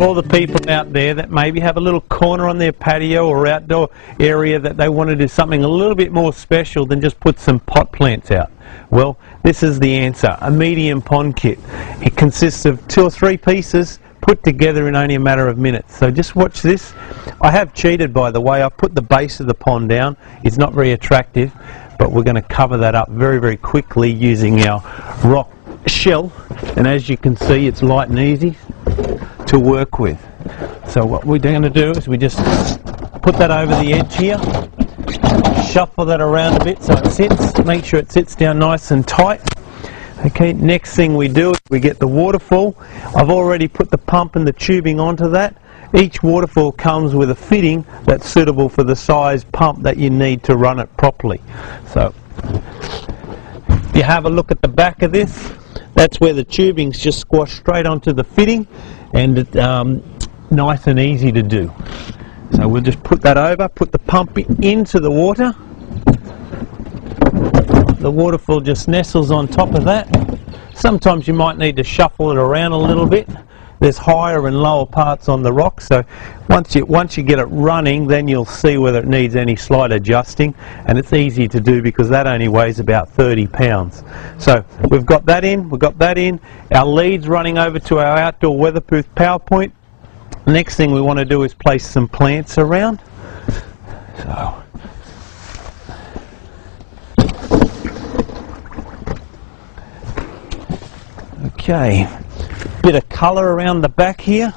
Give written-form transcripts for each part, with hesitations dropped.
All the people out there that maybe have a little corner on their patio or outdoor area that they want to do something a little bit more special than just put some pot plants out. Well, this is the answer, a medium pond kit. It consists of 2 or 3 pieces put together in only a matter of minutes. So just watch this. I have cheated, by the way. I've put the base of the pond down. It's not very attractive, but we're going to cover that up very, very quickly using our rock shell. And as you can see, it's light and easy to work with. So what we're going to do is we just put that over the edge here, shuffle that around a bit so it sits, make sure it sits down nice and tight. Okay, next thing we do is we get the waterfall. I've already put the pump and the tubing onto that. Each waterfall comes with a fitting that's suitable for the size pump that you need to run it properly. So if you have a look at the back of this, that's where the tubing's just squashed straight onto the fitting, and it's nice and easy to do. So we'll just put that over, put the pump into the water. The waterfall just nestles on top of that. Sometimes you might need to shuffle it around a little bit. There's higher and lower parts on the rock, so once you get it running, then you'll see whether it needs any slight adjusting, and it's easy to do because that only weighs about 30 pounds. So we've got that in, our lead's running over to our outdoor weatherproof power point. Next thing we want to do is place some plants around. So okay, bit of colour around the back here.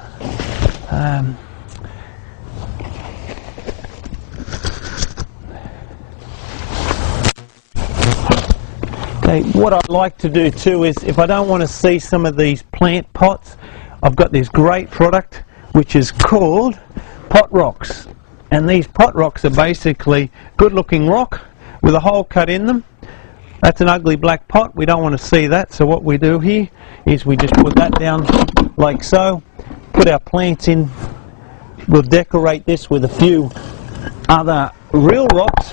Okay, what I'd like to do too is, if I don't want to see some of these plant pots, I've got this great product which is called pot rocks. And these pot rocks are basically good looking rock with a hole cut in them. That's an ugly black pot, we don't want to see that, so what we do here is we just put that down like so, put our plants in. We'll decorate this with a few other real rocks,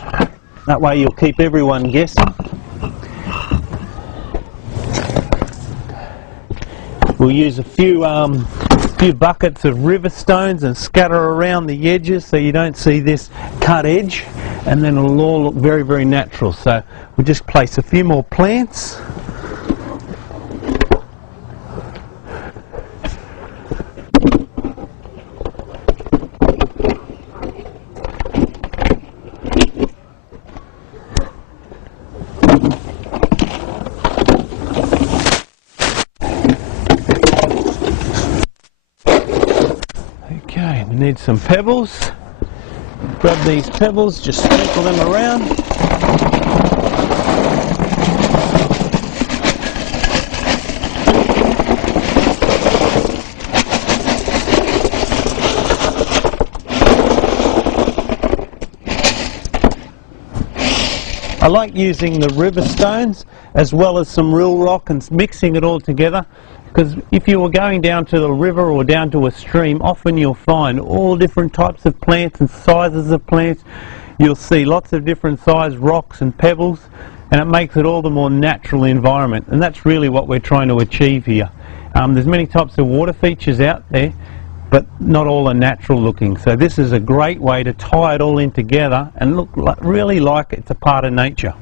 that way you'll keep everyone guessing. We'll use a few buckets of river stones and scatter around the edges so you don't see this cut edge, and then it'll all look very, very natural. So we'll just place a few more plants. Okay, we need some pebbles. Grab these pebbles, just sprinkle them around. I like using the river stones as well as some real rock and mixing it all together, because if you were going down to the river or down to a stream, often you'll find all different types of plants and sizes of plants. You'll see lots of different sized rocks and pebbles, and it makes it all the more natural environment, and that's really what we're trying to achieve here. There's many types of water features out there, but not all are natural looking, so this is a great way to tie it all in together and look really like it's a part of nature.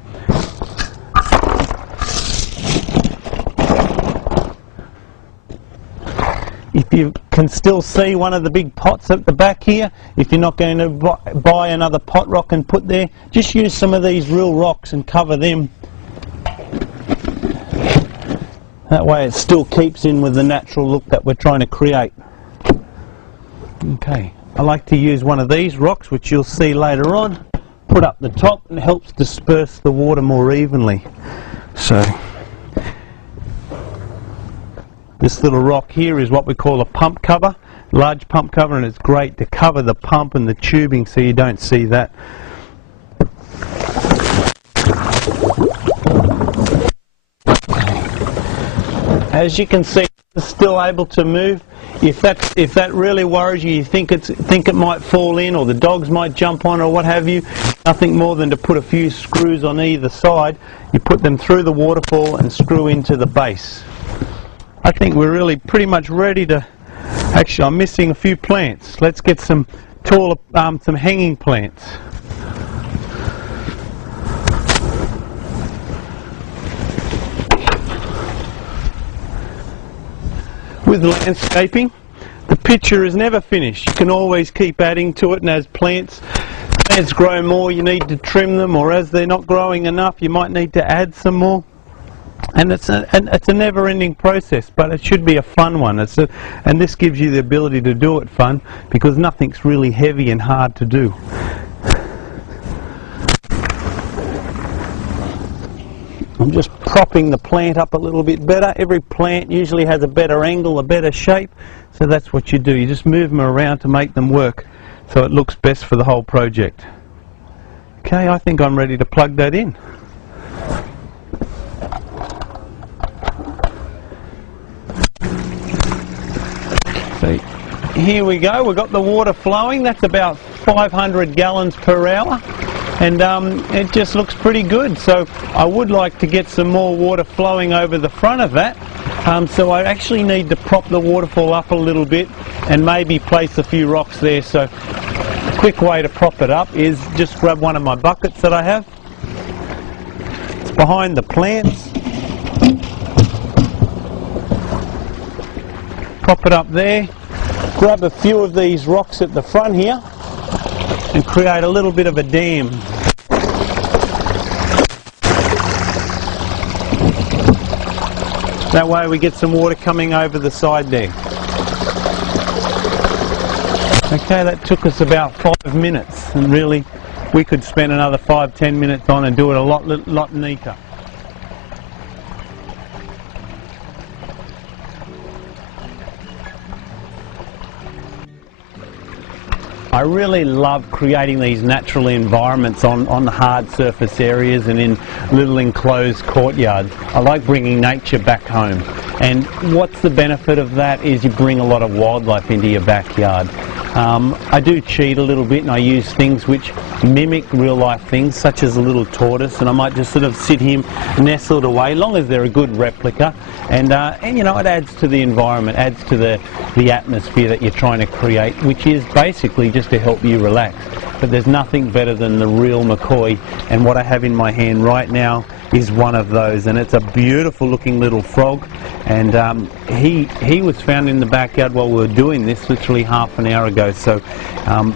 If you can still see one of the big pots at the back here, if you're not going to buy another pot rock and put there, just use some of these real rocks and cover them. That way it still keeps in with the natural look that we're trying to create. Okay, I like to use one of these rocks, which you'll see later on, put up the top, and it helps disperse the water more evenly. So this little rock here is what we call a pump cover, large pump cover, and it's great to cover the pump and the tubing so you don't see that. As you can see, is still able to move. If that really worries you, you think it might fall in, or the dogs might jump on, or what have you, nothing more than to put a few screws on either side. You put them through the waterfall and screw into the base. I think we're really pretty much ready to. Actually, I'm missing a few plants. Let's get some taller, some hanging plants. With landscaping, the picture is never finished. You can always keep adding to it, and as plants grow more, you need to trim them, or as they're not growing enough, you might need to add some more. And it's a never-ending process, but it should be a fun one. And this gives you the ability to do it fun, because nothing's really heavy and hard to do. I'm just propping the plant up a little bit better. Every plant usually has a better angle, a better shape, so that's what you do. You just move them around to make them work so it looks best for the whole project. Okay, I think I'm ready to plug that in. So here we go, we've got the water flowing. That's about 500 gallons per hour. And it just looks pretty good. So I would like to get some more water flowing over the front of that. So I actually need to prop the waterfall up a little bit and maybe place a few rocks there. So a quick way to prop it up is just grab one of my buckets that I have. It's behind the plants. Prop it up there. Grab a few of these rocks at the front here and create a little bit of a dam. That way we get some water coming over the side there. Okay, that took us about 5 minutes, and really we could spend another 5-10 minutes on and do it a lot neater. I really love creating these natural environments on hard surface areas and in little enclosed courtyards. I like bringing nature back home, and what's the benefit of that is you bring a lot of wildlife into your backyard. I do cheat a little bit, and I use things which mimic real life things, such as a little tortoise, and I might just sort of sit him nestled away, long as they're a good replica, and you know, it adds to the environment, adds to the atmosphere that you're trying to create, which is basically just to help you relax. But there's nothing better than the real McCoy, and what I have in my hand right now is one of those, and it's a beautiful looking little frog, and he was found in the backyard while we were doing this literally half an hour ago. So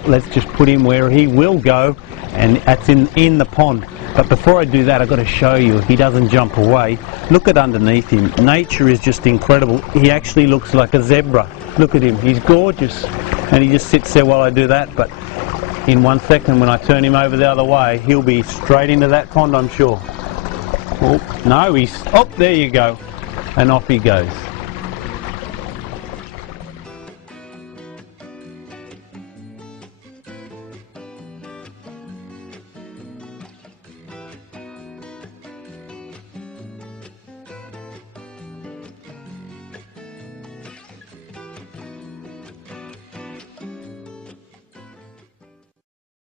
let's just put him where he will go, and that's in the pond. But before I do that, I've got to show you, he doesn't jump away. Look at underneath him. Nature is just incredible. He actually looks like a zebra. Look at him, he's gorgeous, and he just sits there while I do that. But in 1 second, when I turn him over the other way, he'll be straight into that pond, I'm sure. Oh, no, oh, there you go, and off he goes.